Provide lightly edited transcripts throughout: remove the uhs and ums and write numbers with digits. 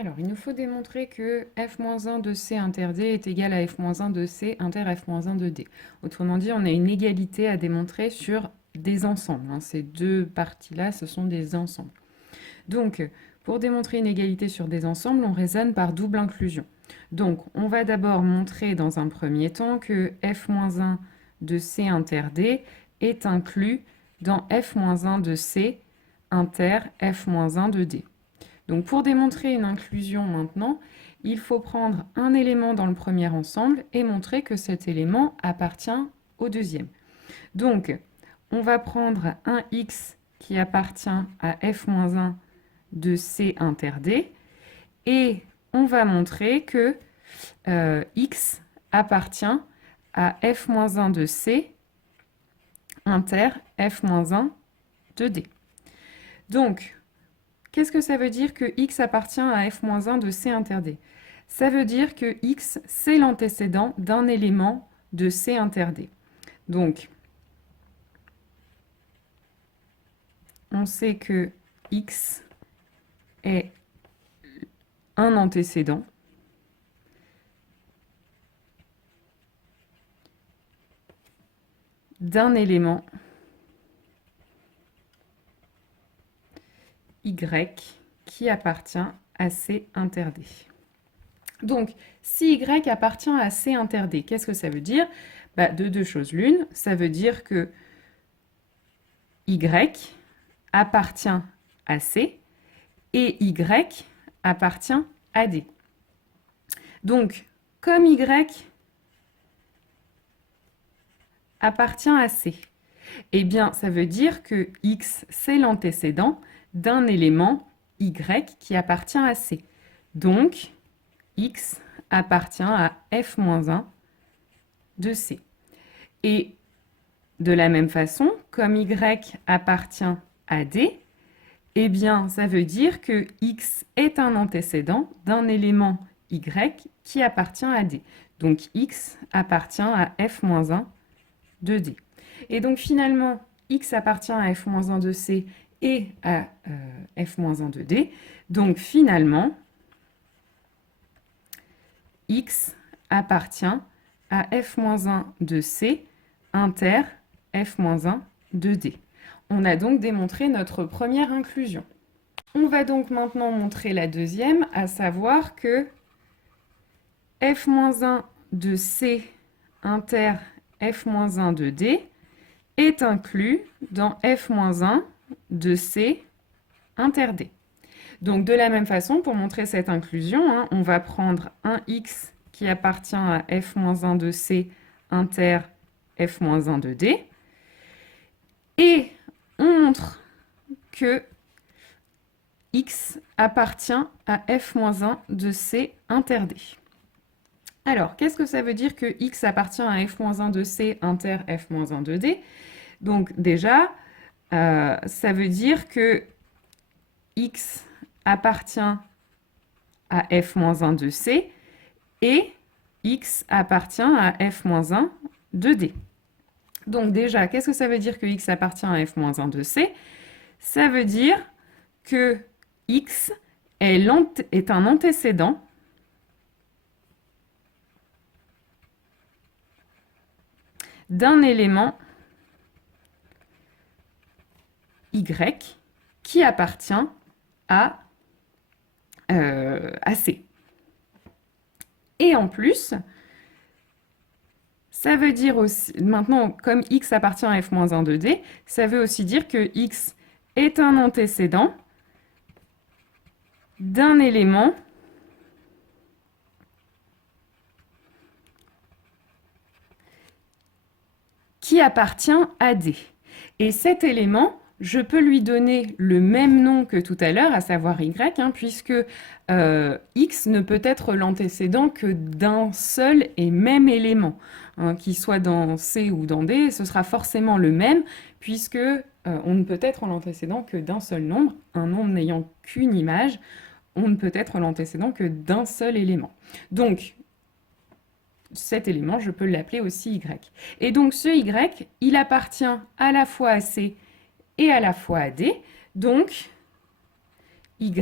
Alors, il nous faut démontrer que f-1 de C inter D est égal à f-1 de C inter f-1 de D. Autrement dit, on a une égalité à démontrer sur des ensembles, hein. Ces deux parties-là, ce sont des ensembles. Donc, pour démontrer une égalité sur des ensembles, on raisonne par double inclusion. Donc, on va d'abord montrer dans un premier temps que f-1 de C inter D est inclus dans f-1 de C inter f-1 de D. Donc pour démontrer une inclusion maintenant, il faut prendre un élément dans le premier ensemble et montrer que cet élément appartient au deuxième. Donc on va prendre un x qui appartient à f-1 de C inter D et on va montrer que x appartient à f-1 de C inter f-1 de D. Donc, qu'est-ce que ça veut dire que x appartient à f-1 de C inter D? Ça veut dire que x, c'est l'antécédent d'un élément de C inter D. Donc, on sait que x est un antécédent d'un élément y qui appartient à C inter D. Donc, si y appartient à C inter D, qu'est-ce que ça veut dire? De deux choses l'une, ça veut dire que y appartient à C et y appartient à D. Donc, comme y appartient à C, eh bien, ça veut dire que x, c'est l'antécédent d'un élément y qui appartient à C. Donc, x appartient à f-1 de C. Et de la même façon, comme y appartient à D, eh bien, ça veut dire que x est un antécédent d'un élément y qui appartient à D. Donc, x appartient à f-1 de D. Et donc, finalement, x appartient à f-1 de C et à f-1 de D. Donc, finalement, x appartient à f-1 de C inter f-1 de D. On a donc démontré notre première inclusion. On va donc maintenant montrer la deuxième, à savoir que f-1 de C inter f-1 de D est inclus dans f-1 de C inter D. Donc de la même façon, pour montrer cette inclusion, hein, on va prendre un x qui appartient à f-1 de C inter f-1 de D et on montre que x appartient à f-1 de C inter D. Alors, qu'est-ce que ça veut dire que x appartient à f-1 de C inter f-1 de D? Donc déjà, ça veut dire que x appartient à f-1 de C et x appartient à f-1 de D. Donc déjà, qu'est-ce que ça veut dire que x appartient à f-1 de C? Ça veut dire que x est un antécédent d'un élément y qui appartient à C. Et en plus, ça veut dire aussi, maintenant, comme x appartient à f-1 de D, ça veut aussi dire que x est un antécédent d'un élément qui appartient à D. Et cet élément, je peux lui donner le même nom que tout à l'heure, à savoir y, hein, puisque x ne peut être l'antécédent que d'un seul et même élément, hein, qu'il soit dans C ou dans D, ce sera forcément le même, puisque on ne peut être l'antécédent que d'un seul nombre, un nombre n'ayant qu'une image, on ne peut être l'antécédent que d'un seul élément. Donc, cet élément, je peux l'appeler aussi y. Et donc ce y, il appartient à la fois à C et à la fois à D. Donc y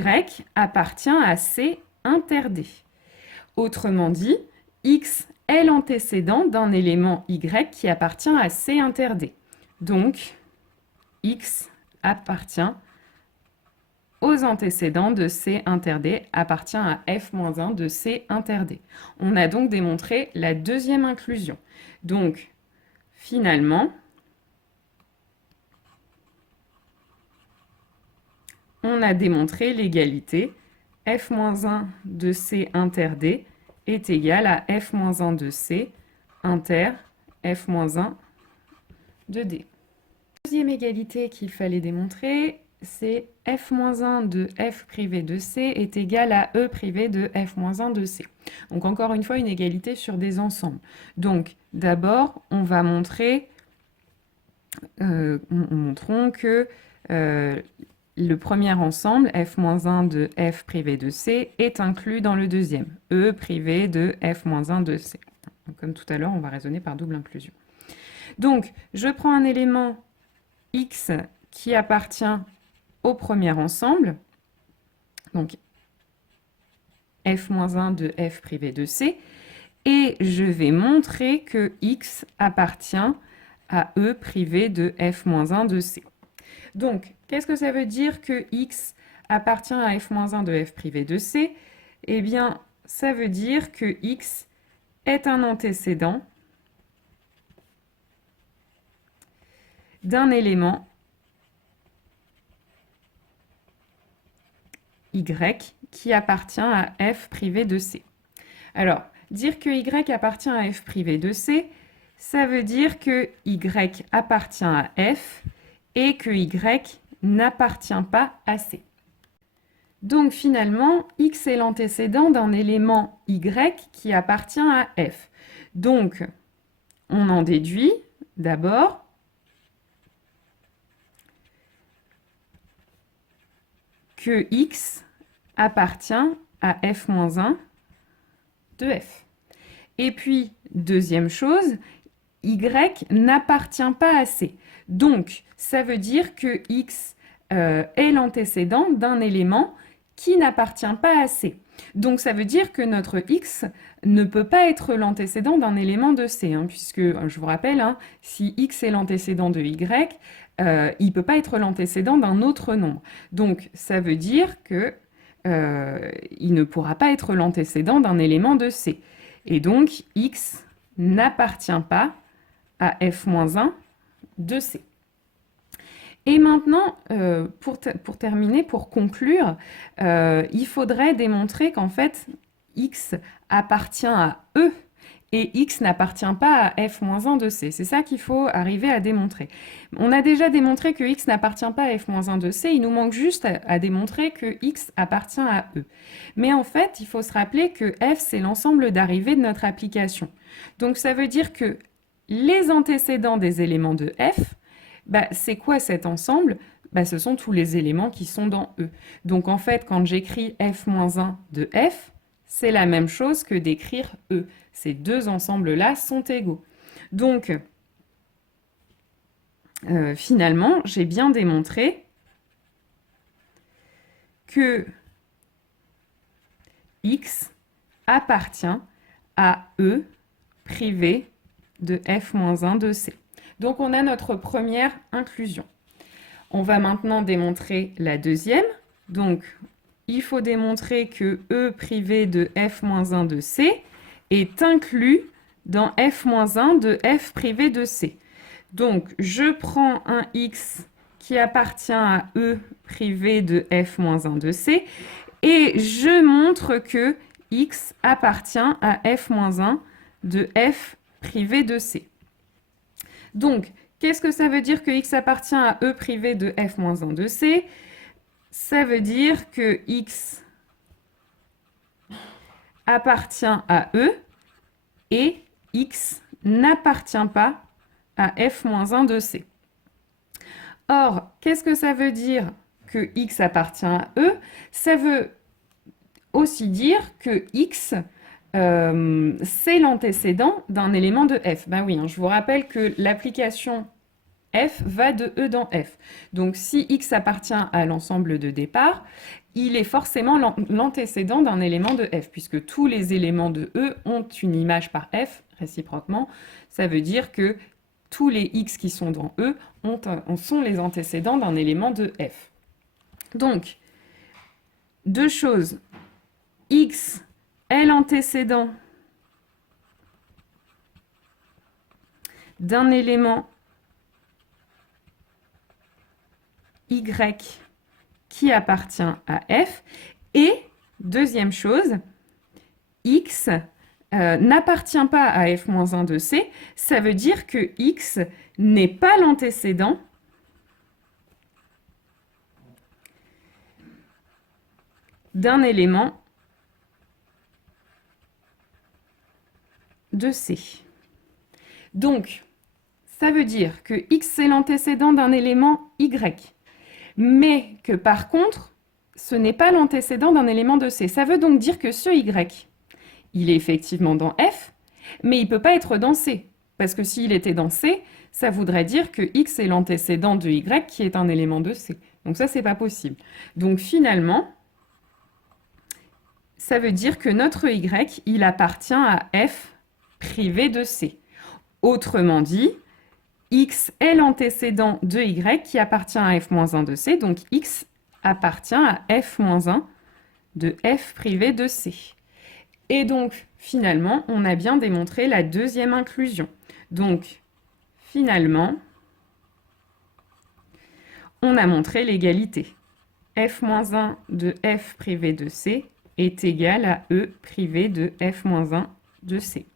appartient à C inter D. Autrement dit, X est l'antécédent d'un élément Y qui appartient à C inter D. Donc, X appartient aux antécédents de C inter D, appartient à F-1 de C inter D. On a donc démontré la deuxième inclusion. Donc, finalement, on a démontré l'égalité F-1 de C inter D est égal à F-1 de C inter F-1 de D. La deuxième égalité qu'il fallait démontrer, c'est F-1 de F privé de C est égal à E privé de F-1 de C. Donc encore une fois, une égalité sur des ensembles. Donc d'abord, on va montrer, montrons que le premier ensemble, F-1 de F privé de C, est inclus dans le deuxième, E privé de F-1 de C. Donc, comme tout à l'heure, on va raisonner par double inclusion. Donc, je prends un élément X qui appartient au premier ensemble, donc F-1 de F privé de C, et je vais montrer que X appartient à E privé de F-1 de C. Donc, qu'est-ce que ça veut dire que X appartient à F-1 de F privé de C? Eh bien, ça veut dire que X est un antécédent d'un élément Y qui appartient à F privé de C. Alors, dire que Y appartient à F privé de C, ça veut dire que Y appartient à F et que Y n'appartient pas à C. Donc finalement, X est l'antécédent d'un élément Y qui appartient à F. Donc, on en déduit d'abord que X appartient à F-1 de F. Et puis, deuxième chose, Y n'appartient pas à C. Donc, ça veut dire que X est l'antécédent d'un élément qui n'appartient pas à C. Donc, ça veut dire que notre X ne peut pas être l'antécédent d'un élément de C, puisque, je vous rappelle, si X est l'antécédent de Y, il ne peut pas être l'antécédent d'un autre nombre. Donc, ça veut dire que il ne pourra pas être l'antécédent d'un élément de C. Et donc, X n'appartient pas à F-1 de C. Et maintenant, pour terminer, pour conclure, il faudrait démontrer qu'en fait, X appartient à E et X n'appartient pas à F-1 de C. C'est ça qu'il faut arriver à démontrer. On a déjà démontré que X n'appartient pas à F-1 de C, il nous manque juste à démontrer que X appartient à E. Mais en fait, il faut se rappeler que F, c'est l'ensemble d'arrivée de notre application. Donc ça veut dire que les antécédents des éléments de F, c'est quoi cet ensemble? Ce sont tous les éléments qui sont dans E. Donc en fait, quand j'écris F-1 de F, c'est la même chose que d'écrire E. Ces deux ensembles-là sont égaux. Donc, finalement, j'ai bien démontré que X appartient à E privé de F-1 de C. Donc, on a notre première inclusion. On va maintenant démontrer la deuxième. Donc, il faut démontrer que E privé de F-1 de C est inclus dans F-1 de F privé de C. Donc, je prends un X qui appartient à E privé de F-1 de C et je montre que X appartient à F-1 de F privé de C. Donc, qu'est-ce que ça veut dire que X appartient à E privé de F-1 de C? Ça veut dire que X appartient à E et X n'appartient pas à F-1 de C. Or, qu'est-ce que ça veut dire que X appartient à E? Ça veut aussi dire que X, c'est l'antécédent d'un élément de F. Ben oui, je vous rappelle que l'application F va de E dans F. Donc, si X appartient à l'ensemble de départ, il est forcément l'antécédent d'un élément de f, puisque tous les éléments de E ont une image par f, réciproquement. Ça veut dire que tous les x qui sont dans E sont les antécédents d'un élément de f. Donc, deux choses. X est l'antécédent d'un élément y qui appartient à f. Et, deuxième chose, x n'appartient pas à f-1 de c. Ça veut dire que x n'est pas l'antécédent d'un élément de C. Donc, ça veut dire que x est l'antécédent d'un élément y, mais que par contre, ce n'est pas l'antécédent d'un élément de C. Ça veut donc dire que ce y, il est effectivement dans F, mais il ne peut pas être dans C. Parce que s'il était dans C, ça voudrait dire que x est l'antécédent de y qui est un élément de C. Donc ça, c'est pas possible. Donc finalement, ça veut dire que notre y, il appartient à f privé de c. Autrement dit, x est l'antécédent de y qui appartient à f-1 de c, donc x appartient à f-1 de f privé de c. Et donc, finalement, on a bien démontré la deuxième inclusion. Donc, finalement, on a montré l'égalité. f-1 de f privé de c est égal à e privé de f-1 de c.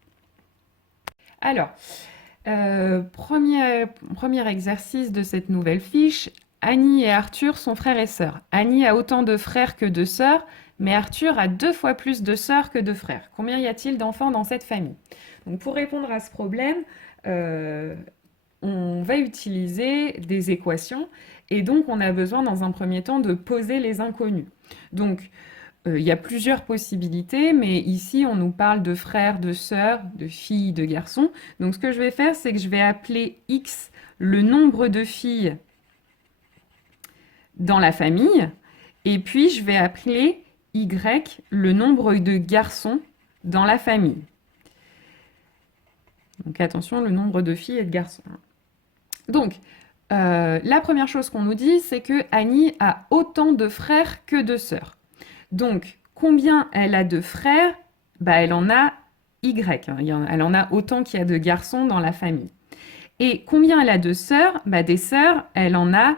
Alors, premier exercice de cette nouvelle fiche, Annie et Arthur sont frères et sœurs. Annie a autant de frères que de sœurs, mais Arthur a 2 fois plus de sœurs que de frères. Combien y a-t-il d'enfants dans cette famille? Donc, pour répondre à ce problème, on va utiliser des équations et donc on a besoin dans un premier temps de poser les inconnus. Donc, il y a plusieurs possibilités, mais ici, on nous parle de frères, de sœurs, de filles, de garçons. Donc, ce que je vais faire, c'est que je vais appeler x le nombre de filles dans la famille, et puis je vais appeler y le nombre de garçons dans la famille. Donc, attention, le nombre de filles et de garçons. Donc, la première chose qu'on nous dit, c'est que Annie a autant de frères que de sœurs. Donc, combien elle a de frères? Elle en a Y. Elle en a autant qu'il y a de garçons dans la famille. Et combien elle a de sœurs? Des sœurs, elle en a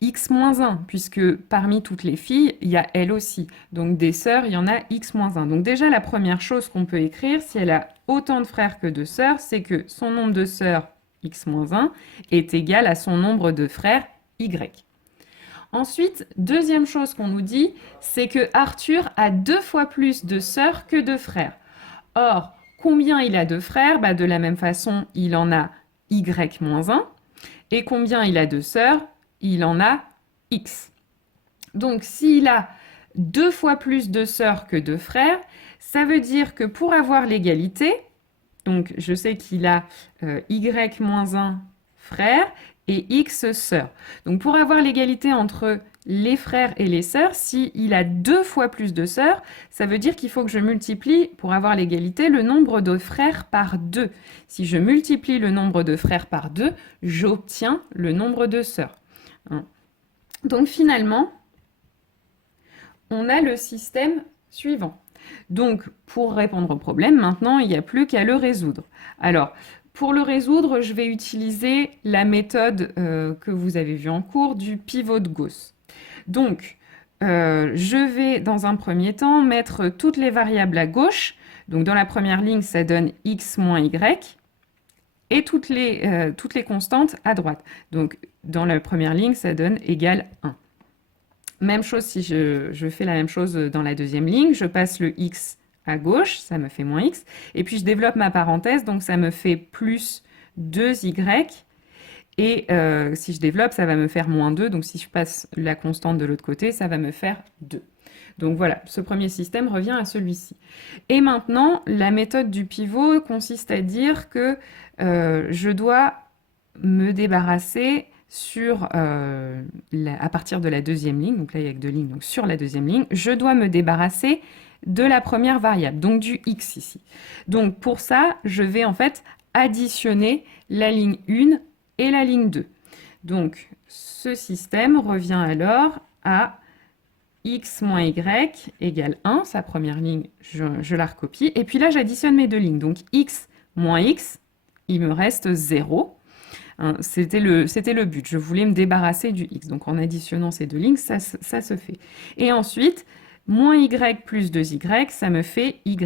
x-1, puisque parmi toutes les filles, il y a elle aussi. Donc, des sœurs, il y en a x-1. Donc, déjà, la première chose qu'on peut écrire, si elle a autant de frères que de sœurs, c'est que son nombre de sœurs, x-1, est égal à son nombre de frères, y. Ensuite, deuxième chose qu'on nous dit, c'est que Arthur a 2 fois plus de sœurs que de frères. Or, combien il a de frères? De la même façon, il en a y-1. Et combien il a de sœurs? Il en a x. Donc, s'il a 2 fois plus de sœurs que de frères, ça veut dire que pour avoir l'égalité, donc je sais qu'il a y-1 frères, et x sœurs. Donc pour avoir l'égalité entre les frères et les sœurs, s'il a 2 fois plus de sœurs, ça veut dire qu'il faut que je multiplie, pour avoir l'égalité, le nombre de frères par 2. Si je multiplie le nombre de frères par 2, j'obtiens le nombre de sœurs. Donc finalement, on a le système suivant. Donc pour répondre au problème, maintenant, il n'y a plus qu'à le résoudre. Alors, pour le résoudre, je vais utiliser la méthode que vous avez vue en cours du pivot de Gauss. Donc, je vais dans un premier temps mettre toutes les variables à gauche. Donc, dans la première ligne, ça donne x moins y. Et toutes les constantes à droite. Donc, dans la première ligne, ça donne égal 1. Même chose si je fais la même chose dans la deuxième ligne. Je passe le x à gauche, ça me fait moins x. Et puis, je développe ma parenthèse, donc ça me fait plus 2y. Et si je développe, ça va me faire moins 2. Donc, si je passe la constante de l'autre côté, ça va me faire 2. Donc voilà, ce premier système revient à celui-ci. Et maintenant, la méthode du pivot consiste à dire que je dois me débarrasser à partir de la deuxième ligne, donc là il n'y a que deux lignes, donc sur la deuxième ligne, je dois me débarrasser de la première variable, donc du x ici. Donc pour ça, je vais en fait additionner la ligne 1 et la ligne 2. Donc ce système revient alors à x moins y égale 1, sa première ligne, je la recopie, et puis là j'additionne mes deux lignes, donc x moins x, il me reste 0. Hein, c'était le but, je voulais me débarrasser du x, donc en additionnant ces deux lignes, ça se fait. Et ensuite, moins y plus 2y, ça me fait y.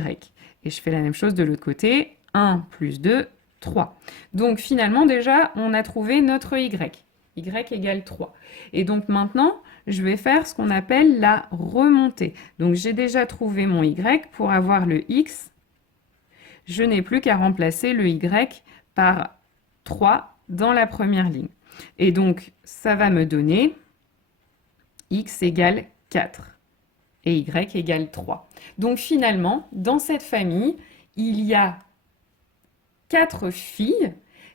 Et je fais la même chose de l'autre côté, 1 plus 2, 3. Donc finalement déjà, on a trouvé notre y. Y égale 3. Et donc maintenant, je vais faire ce qu'on appelle la remontée. Donc j'ai déjà trouvé mon y. Pour avoir le x, je n'ai plus qu'à remplacer le y par 3 dans la première ligne. Et donc ça va me donner x égale 4 et y égale 3. Donc finalement, dans cette famille, il y a 4 filles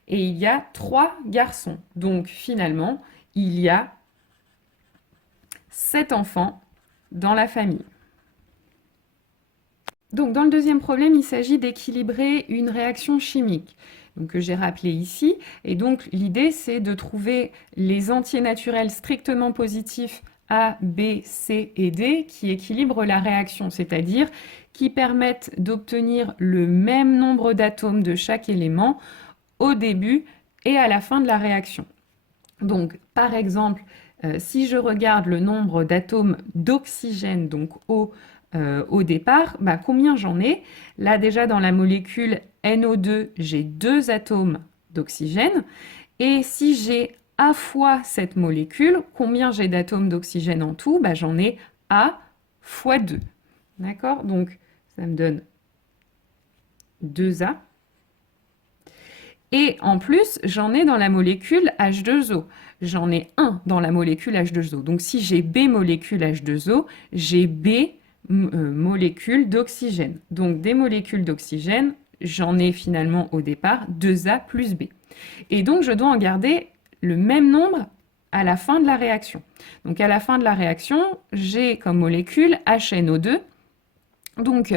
et il y a 3 garçons. Donc finalement, il y a 7 enfants dans la famille. Donc dans le deuxième problème, il s'agit d'équilibrer une réaction chimique, donc, que j'ai rappelé ici. Et donc l'idée, c'est de trouver les entiers naturels strictement positifs A, B, C et D qui équilibrent la réaction, c'est-à-dire qui permettent d'obtenir le même nombre d'atomes de chaque élément au début et à la fin de la réaction. Donc par exemple, si je regarde le nombre d'atomes d'oxygène, donc au départ, combien j'en ai? Là déjà dans la molécule NO2, j'ai 2 atomes d'oxygène. Et si j'ai A fois cette molécule, combien j'ai d'atomes d'oxygène en tout? J'en ai A fois 2. D'accord? Donc ça me donne 2A. Et en plus, j'en ai dans la molécule H2O. J'en ai 1 dans la molécule H2O. Donc si j'ai B molécule H2O, j'ai B molécules d'oxygène. Donc des molécules d'oxygène, j'en ai finalement au départ 2A plus B. Et donc je dois en garder le même nombre à la fin de la réaction. Donc à la fin de la réaction, j'ai comme molécule HNO2. Donc,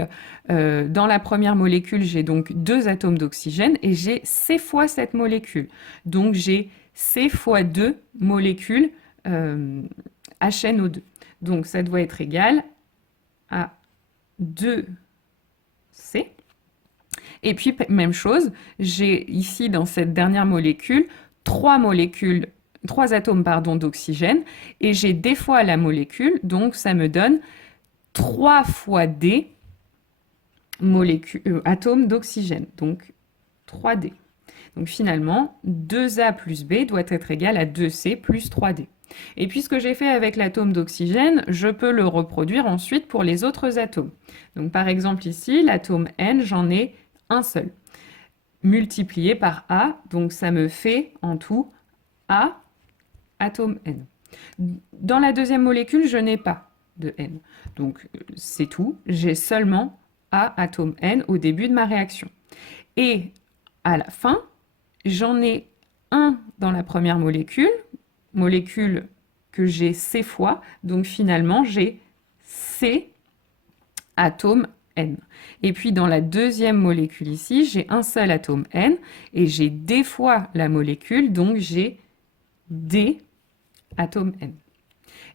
dans la première molécule, j'ai donc 2 atomes d'oxygène et j'ai C fois cette molécule. Donc, j'ai C fois 2 molécules HNO2. Donc, ça doit être égal à 2C. Et puis, même chose, j'ai ici, dans cette dernière molécule, 3 atomes d'oxygène et j'ai D fois la molécule, donc ça me donne 3 fois D atomes d'oxygène, donc 3D. Donc finalement, 2A plus B doit être égal à 2C plus 3D. Et puis ce que j'ai fait avec l'atome d'oxygène, je peux le reproduire ensuite pour les autres atomes. Donc par exemple ici, l'atome N, j'en ai un seul, multiplié par A, donc ça me fait en tout A atome N. Dans la deuxième molécule, je n'ai pas de N. Donc c'est tout, j'ai seulement A atome N au début de ma réaction. Et à la fin, j'en ai un dans la première molécule que j'ai C fois, donc finalement j'ai C atome N. Et puis dans la deuxième molécule ici, j'ai un seul atome N et j'ai D fois la molécule, donc j'ai D atome N.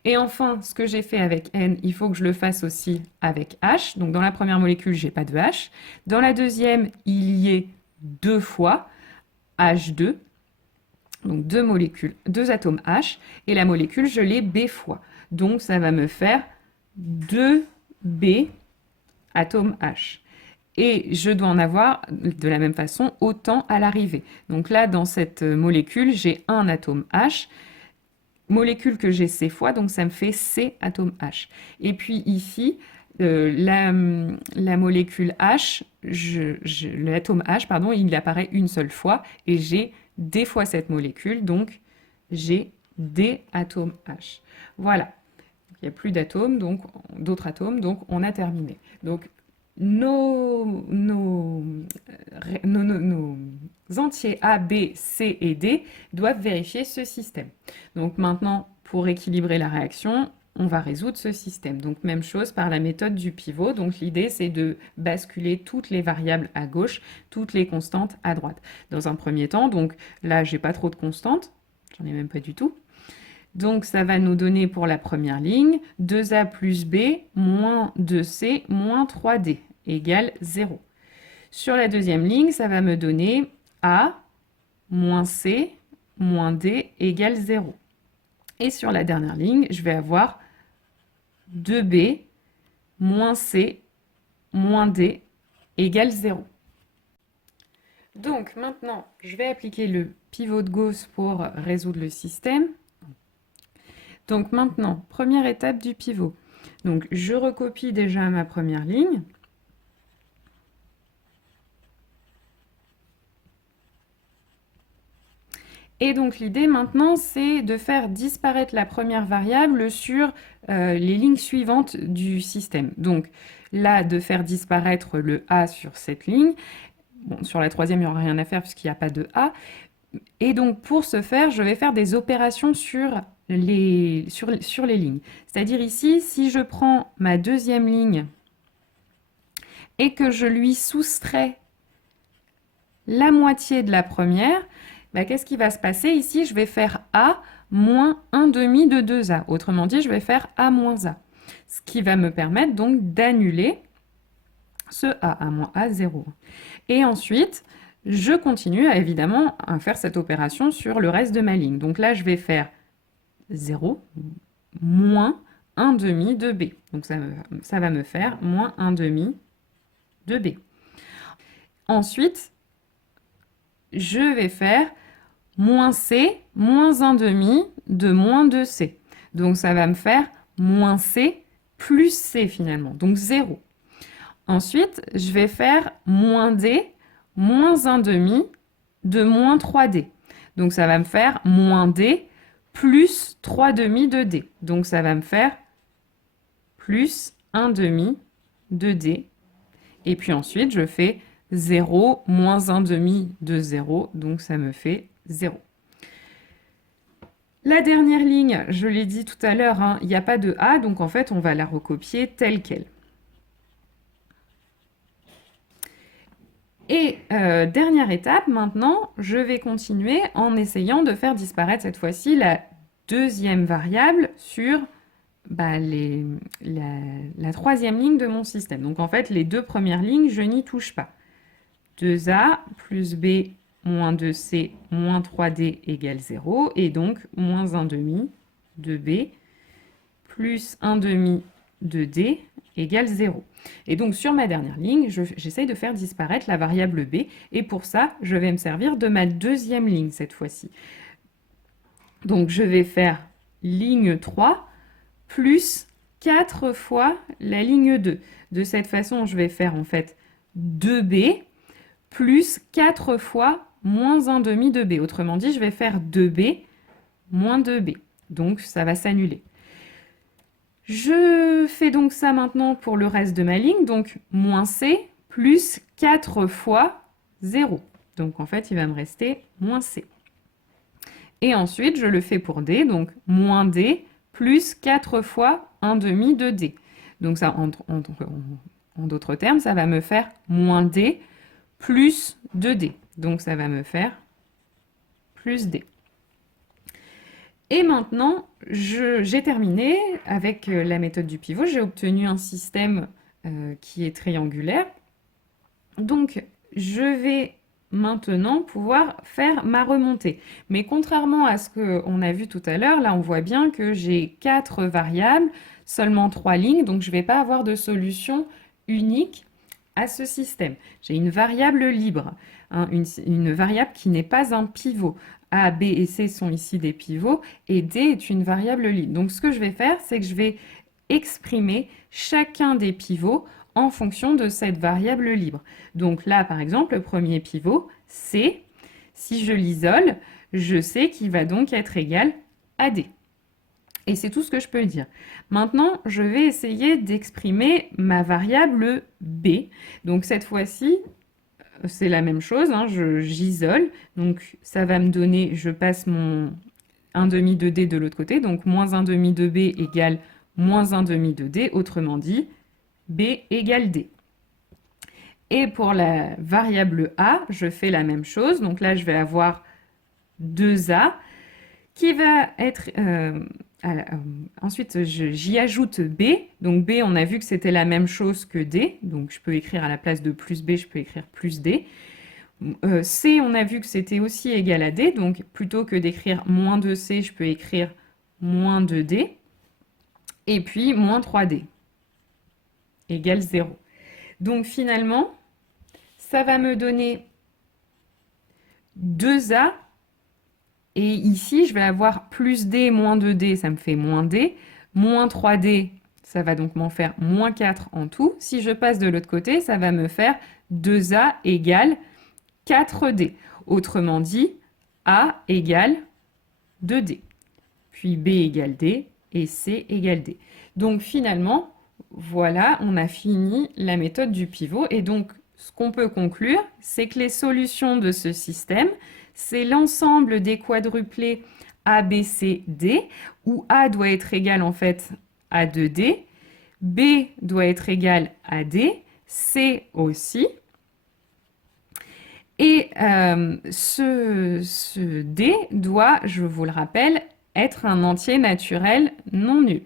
Et enfin, ce que j'ai fait avec N, il faut que je le fasse aussi avec H. Donc dans la première molécule, j'ai pas de H. Dans la deuxième, il y est 2 fois H2. Donc 2 atomes H. Et la molécule, je l'ai B fois. Donc ça va me faire 2B atomes H. Et je dois en avoir de la même façon autant à l'arrivée. Donc là, dans cette molécule, j'ai un atome H. Molécule que j'ai C fois, donc ça me fait C atome H. Et puis ici, la molécule H, l'atome H, pardon, il apparaît une seule fois, et j'ai D fois cette molécule, donc j'ai D atome H. Voilà. Il n'y a plus d'atomes, donc d'autres atomes, donc on a terminé. Donc nos entiers A, B, C et D doivent vérifier ce système. Donc maintenant, pour équilibrer la réaction, on va résoudre ce système. Donc même chose par la méthode du pivot. Donc l'idée, c'est de basculer toutes les variables à gauche, toutes les constantes à droite. Dans un premier temps, donc là, j'ai pas trop de constantes, j'en ai même pas du tout. Donc ça va nous donner pour la première ligne 2A plus B moins 2C moins 3D égale 0. Sur la deuxième ligne, ça va me donner A moins C moins D égale 0. Et sur la dernière ligne, je vais avoir 2B moins C moins D égale 0. Donc maintenant, je vais appliquer le pivot de Gauss pour résoudre le système. Donc maintenant, première étape du pivot. Donc je recopie déjà ma première ligne. Et donc l'idée maintenant, c'est de faire disparaître la première variable sur les lignes suivantes du système. Donc là, de faire disparaître le A sur cette ligne. Bon, sur la troisième, il n'y aura rien à faire puisqu'il n'y a pas de A. Et donc pour ce faire, je vais faire des opérations sur les lignes. C'est-à-dire ici, si je prends ma deuxième ligne et que je lui soustrais la moitié de la première, bah, qu'est-ce qui va se passer ici? Je vais faire A moins 1 demi de 2A. Autrement dit, je vais faire A moins A. Ce qui va me permettre donc d'annuler ce A moins A, 0. Et ensuite, je continue évidemment à faire cette opération sur le reste de ma ligne. Donc là, je vais faire 0 moins 1 demi de B. Donc ça va me faire moins 1 demi de B. Ensuite, je vais faire moins C moins 1 demi de moins 2C. Donc ça va me faire moins C plus C finalement, donc 0. Ensuite, je vais faire moins D moins 1 demi de moins 3D. Donc ça va me faire moins D plus 3 demi de D. Donc ça va me faire plus 1 demi de D. Et puis ensuite, je fais 0 moins 1 demi de 0. Donc ça me fait 0. La dernière ligne, je l'ai dit tout à l'heure, hein, il n'y a pas de A, donc en fait, on va la recopier telle qu'elle. Et dernière étape, maintenant, je vais continuer en essayant de faire disparaître cette fois-ci la deuxième variable sur la troisième ligne de mon système. Donc en fait, les deux premières lignes, je n'y touche pas. 2A plus B moins 2C moins 3D égale 0. Et donc, moins 1 demi de B plus 1 demi de D égale 0. Et donc, sur ma dernière ligne, j'essaye de faire disparaître la variable B. Et pour ça, je vais me servir de ma deuxième ligne cette fois-ci. Donc, je vais faire ligne 3 plus 4 fois la ligne 2. De cette façon, je vais faire en fait 2B plus 4 fois moins 1 demi de B. Autrement dit, je vais faire 2B moins 2B. Donc, ça va s'annuler. Je fais donc ça maintenant pour le reste de ma ligne. Donc, moins C plus 4 fois 0. Donc, en fait, il va me rester moins C. Et ensuite, je le fais pour D. Donc, moins D plus 4 fois 1 demi de D. Donc, ça, en d'autres termes, ça va me faire moins D plus 2D. Donc ça va me faire plus D. Et maintenant, j'ai terminé avec la méthode du pivot. J'ai obtenu un système qui est triangulaire. Donc je vais maintenant pouvoir faire ma remontée. Mais contrairement à ce qu'on a vu tout à l'heure, là on voit bien que j'ai 4 variables, seulement 3 lignes, donc je ne vais pas avoir de solution unique à ce système. J'ai une variable libre, hein, une variable qui n'est pas un pivot. A, B et C sont ici des pivots et D est une variable libre. Donc ce que je vais faire, c'est que je vais exprimer chacun des pivots en fonction de cette variable libre. Donc là, par exemple, le premier pivot, C, si je l'isole, je sais qu'il va donc être égal à D. Et c'est tout ce que je peux dire. Maintenant, je vais essayer d'exprimer ma variable B. Donc cette fois-ci, c'est la même chose, hein, j'isole. Donc ça va me donner, je passe mon 1 demi de D de l'autre côté, donc moins 1 demi de B égale moins 1 demi de D, autrement dit, B égale D. Et pour la variable A, je fais la même chose. Donc là, je vais avoir 2A qui va être... ensuite, j'y ajoute B. Donc B, on a vu que c'était la même chose que D. Donc je peux écrire à la place de plus B, je peux écrire plus D. C, on a vu que c'était aussi égal à D. Donc plutôt que d'écrire moins 2C, je peux écrire moins 2D. Et puis moins 3D égale 0. Donc finalement, ça va me donner 2A. Et ici, je vais avoir plus D moins 2D, ça me fait moins D. Moins 3D, ça va donc m'en faire moins 4 en tout. Si je passe de l'autre côté, ça va me faire 2A égale 4D. Autrement dit, A égale 2D. Puis B égale D et C égale D. Donc finalement, voilà, on a fini la méthode du pivot. Et donc, ce qu'on peut conclure, c'est que les solutions de ce système, c'est l'ensemble des quadruplés A, B, C, D, où A doit être égal en fait à 2D, B doit être égal à D, C aussi. Et ce D doit, je vous le rappelle, être un entier naturel non nul.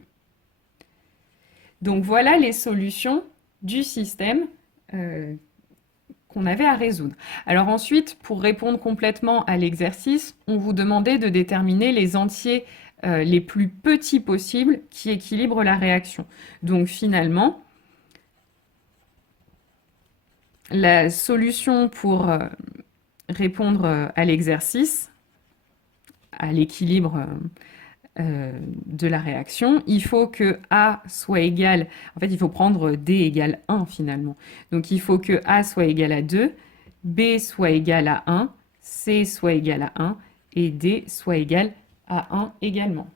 Donc voilà les solutions du système qu'on avait à résoudre. Alors ensuite, pour répondre complètement à l'exercice, on vous demandait de déterminer les entiers les plus petits possibles qui équilibrent la réaction. Donc finalement, la solution pour répondre à l'exercice, à l'équilibre de la réaction, il faut que A soit égal, en fait il faut prendre D égale 1 finalement. Donc il faut que A soit égal à 2, B soit égal à 1, C soit égal à 1 et D soit égal à 1 également.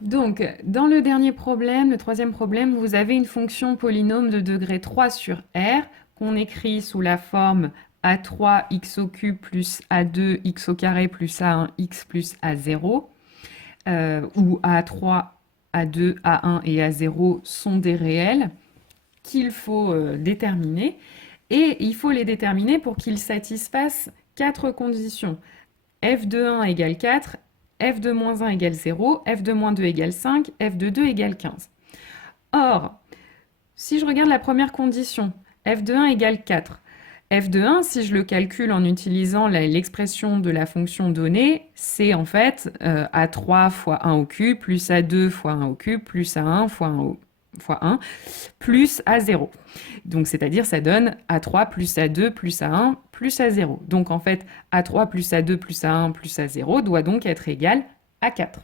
Donc dans le dernier problème, le troisième problème, vous avez une fonction polynôme de degré 3 sur R qu'on écrit sous la forme A3 x au cube plus A2 x au carré plus A1 x plus A0. Où A3, A2, A1 et A0 sont des réels qu'il faut déterminer. Et il faut les déterminer pour qu'ils satisfassent 4 conditions. f de 1 égale 4, f de moins 1 égale 0, f de moins 2 égale 5, f de 2 égale 15. Or, si je regarde la première condition, f de 1 égale 4, f de 1, si je le calcule en utilisant l'expression de la fonction donnée, c'est en fait A3 fois 1 au cube, plus A2 fois 1 au cube, plus A1 fois 1, plus A0. Donc c'est-à-dire ça donne A3 plus A2 plus A1 plus A0. Donc en fait, A3 plus A2 plus A1 plus A0 doit donc être égal à 4.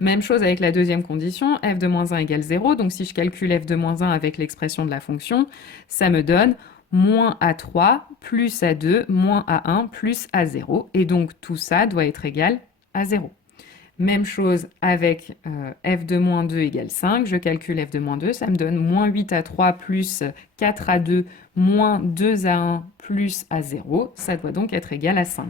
Même chose avec la deuxième condition, f de moins 1 égale 0. Donc si je calcule f de moins 1 avec l'expression de la fonction, ça me donne moins A3 plus A2 moins A1 plus A0. Et donc tout ça doit être égal à 0. Même chose avec f de moins 2 égale 5. Je calcule f de moins 2, ça me donne moins 8A3 plus 4A2 moins 2A1 plus A0. Ça doit donc être égal à 5.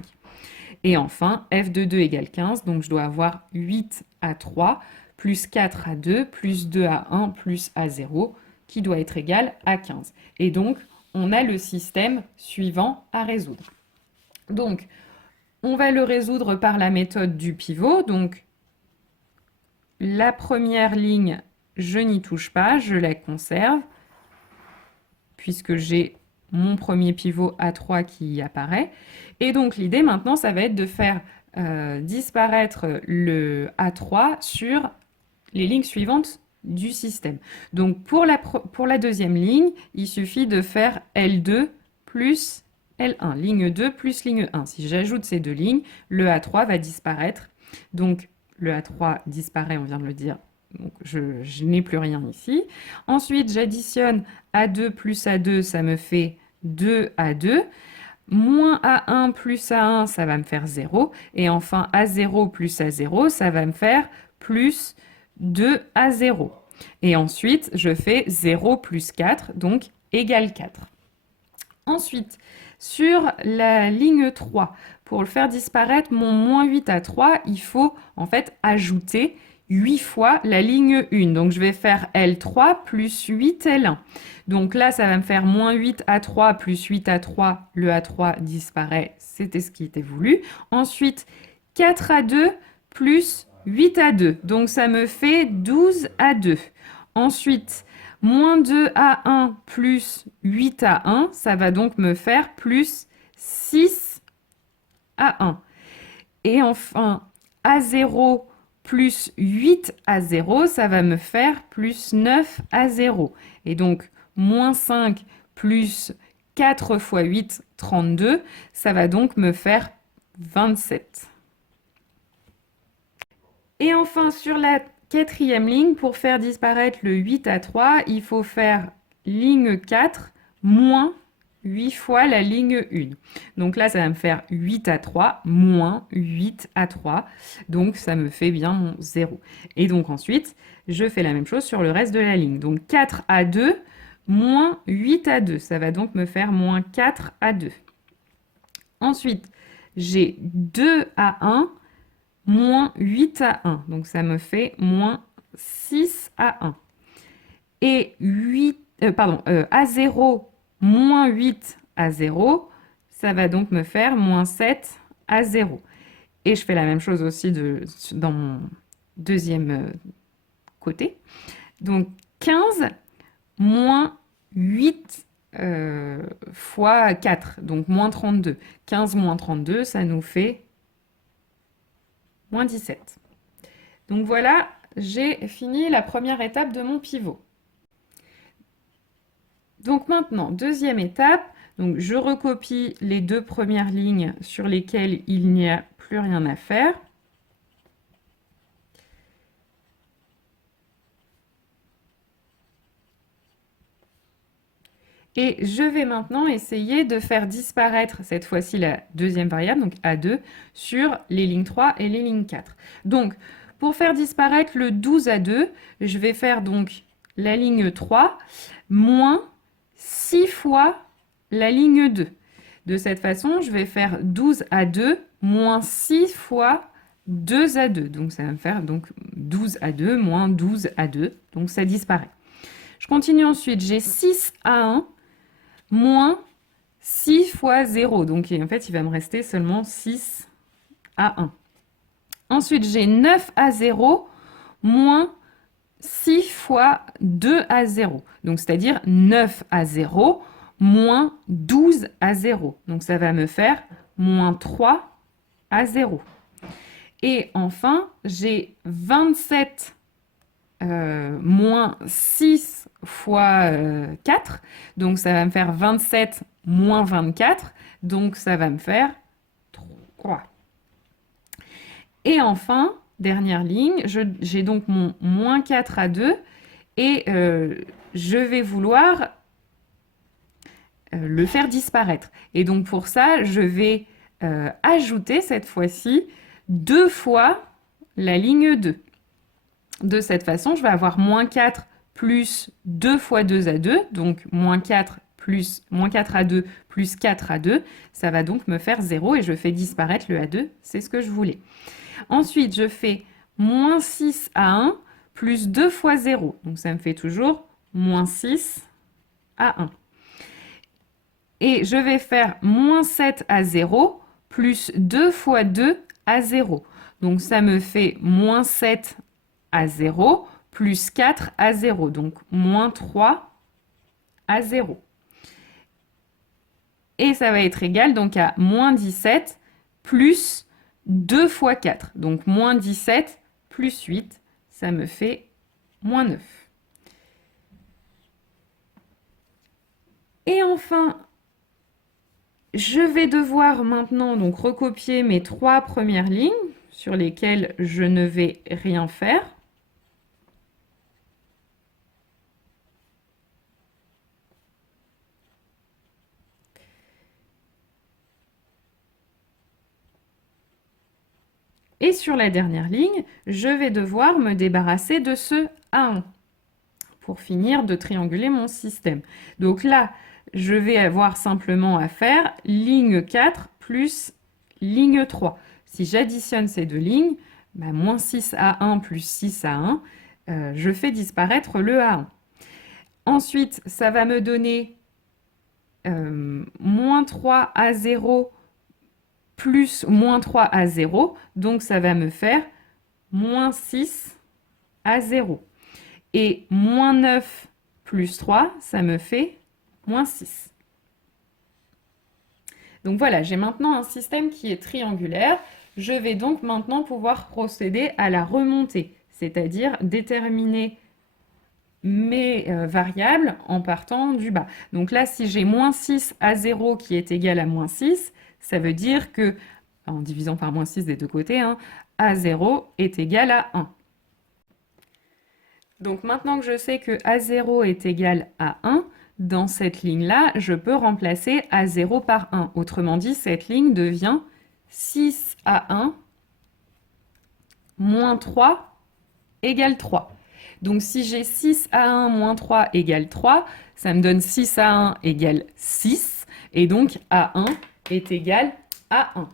Et enfin, f de 2 égale 15, donc je dois avoir 8A3 plus 4A2 plus 2A1 plus A0 qui doit être égal à 15. Et donc, on a le système suivant à résoudre. Donc, on va le résoudre par la méthode du pivot. Donc, la première ligne, je n'y touche pas, je la conserve, puisque j'ai mon premier pivot A3 qui apparaît. Et donc, l'idée maintenant, ça va être de faire disparaître le A3 sur les lignes suivantes du système. Donc pour la deuxième ligne, il suffit de faire L2 plus L1, ligne 2 plus ligne 1. Si j'ajoute ces deux lignes, le A3 va disparaître. Donc le A3 disparaît, on vient de le dire, donc je n'ai plus rien ici. Ensuite, j'additionne A2 plus A2, ça me fait 2A2. Moins A1 plus A1, ça va me faire 0. Et enfin, A0 plus A0, ça va me faire plus 2A0. Et ensuite, je fais 0 plus 4, donc égale 4. Ensuite, sur la ligne 3, pour le faire disparaître mon moins 8 à 3, il faut en fait ajouter 8 fois la ligne 1. Donc je vais faire L3 plus 8 L1. Donc là, ça va me faire moins 8 à 3 plus 8 à 3. Le A3 disparaît, c'était ce qui était voulu. Ensuite, 4 à 2 plus 8 à 2. Donc ça me fait 12 à 2. Ensuite, moins 2 à 1 plus 8 à 1, ça va donc me faire plus 6 à 1. Et enfin, A0 plus 8 à 0, ça va me faire plus 9 à 0. Et donc, moins 5 plus 4 fois 8, 32, ça va donc me faire 27. Et enfin, sur la quatrième ligne, pour faire disparaître le 8 à 3, il faut faire ligne 4 moins 8 fois la ligne 1. Donc là, ça va me faire 8 à 3 moins 8 à 3. Donc ça me fait bien mon 0. Et donc ensuite, je fais la même chose sur le reste de la ligne. Donc 4 à 2 moins 8 à 2. Ça va donc me faire moins 4 à 2. Ensuite, j'ai 2 à 1 moins 8 à 1. Donc ça me fait moins 6 à 1. Et A0 moins 8 à 0, ça va donc me faire moins 7 à 0. Et je fais la même chose aussi dans mon deuxième côté. Donc 15 moins 8 fois 4, donc moins 32. 15 moins 32, ça nous fait moins 17. Donc voilà, j'ai fini la première étape de mon pivot. Donc maintenant, deuxième étape, donc je recopie les deux premières lignes sur lesquelles il n'y a plus rien à faire. Et je vais maintenant essayer de faire disparaître cette fois-ci la deuxième variable, donc A2, sur les lignes 3 et les lignes 4. Donc, pour faire disparaître le 12 à 2, je vais faire donc la ligne 3 moins 6 fois la ligne 2. De cette façon, je vais faire 12 à 2 moins 6 fois 2 à 2. Donc ça va me faire donc 12 à 2 moins 12 à 2. Donc ça disparaît. Je continue ensuite. J'ai 6 à 1 moins 6 fois 0. Donc en fait, il va me rester seulement 6 à 1. Ensuite, j'ai 9 à 0 moins 6 fois 2 à 0. Donc c'est-à-dire 9 à 0 moins 12 à 0. Donc ça va me faire moins 3 à 0. Et enfin, j'ai 27 moins 6 fois 4. Donc ça va me faire 27 moins 24. Donc ça va me faire 3. Et enfin, dernière ligne, j'ai donc mon moins 4 à 2. Et je vais vouloir le faire disparaître. Et donc pour ça, je vais ajouter cette fois-ci 2 fois la ligne 2. De cette façon, je vais avoir moins 4 plus 2 fois 2 à 2, donc moins 4 à 2 plus 4 à 2, ça va donc me faire 0 et je fais disparaître le A2, c'est ce que je voulais. Ensuite, je fais moins 6 à 1 plus 2 fois 0, donc ça me fait toujours moins 6 à 1. Et je vais faire moins 7 à 0 plus 2 fois 2 à 0. Donc ça me fait moins 7 à 0 plus 4 à 0. Donc moins 3 à 0. Et ça va être égal donc à moins 17 plus 2 fois 4. Donc moins 17 plus 8, ça me fait moins 9. Et enfin, je vais devoir maintenant donc recopier mes 3 premières lignes sur lesquelles je ne vais rien faire. Et sur la dernière ligne, je vais devoir me débarrasser de ce A1. pour finir de trianguler mon système. Donc là, je vais avoir simplement à faire ligne 4 plus ligne 3. Si j'additionne ces deux lignes, bah, moins 6 à 1 plus 6 à 1, je fais disparaître le A1. Ensuite, ça va me donner moins 3 à 0 plus moins 3 à 0. Donc, ça va me faire moins 6 à 0. Et moins 9 plus 3, ça me fait moins 6. Donc voilà, j'ai maintenant un système qui est triangulaire. Je vais donc maintenant pouvoir procéder à la remontée, c'est-à-dire déterminer mes variables en partant du bas. Donc là, si j'ai moins 6 à 0 qui est égal à moins 6, ça veut dire que, en divisant par moins 6 des deux côtés, hein, A0 est égal à 1. Donc maintenant que je sais que A0 est égal à 1, dans cette ligne-là, je peux remplacer A0 par 1. Autrement dit, cette ligne devient 6 à 1 moins 3 égale 3. Donc si j'ai 6 à 1 moins 3 égale 3, ça me donne 6 à 1 égale 6. Et donc A1 est égal à 1.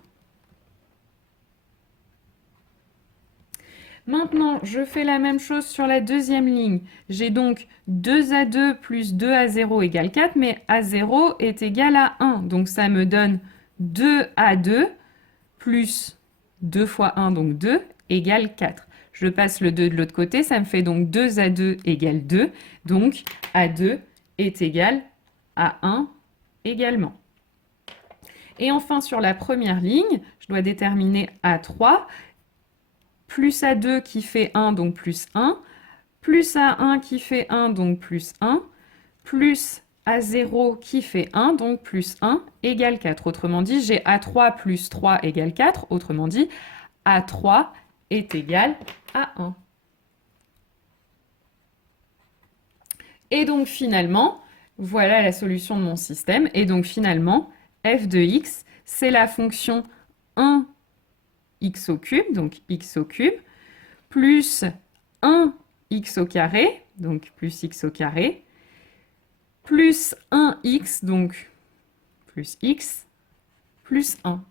Maintenant, je fais la même chose sur la deuxième ligne. J'ai donc 2A2 plus 2A0 égale 4, mais A0 est égal à 1. Donc ça me donne 2A2 plus 2 fois 1, donc 2, égale 4. Je passe le 2 de l'autre côté, ça me fait donc 2A2 égale 2. Donc A2 est égal à 1 également. Et enfin, sur la première ligne, je dois déterminer A3 plus A2 qui fait 1, donc plus 1, plus A1 qui fait 1, donc plus 1, plus A0 qui fait 1, donc plus 1, égale 4. Autrement dit, j'ai A3 plus 3 égale 4. Autrement dit, A3 est égal à 1. Et donc finalement, voilà la solution de mon système. Et donc finalement, f de x, c'est la fonction 1 x au cube, donc x au cube, plus 1 x au carré, donc plus x au carré, plus 1x, donc plus x, plus 1.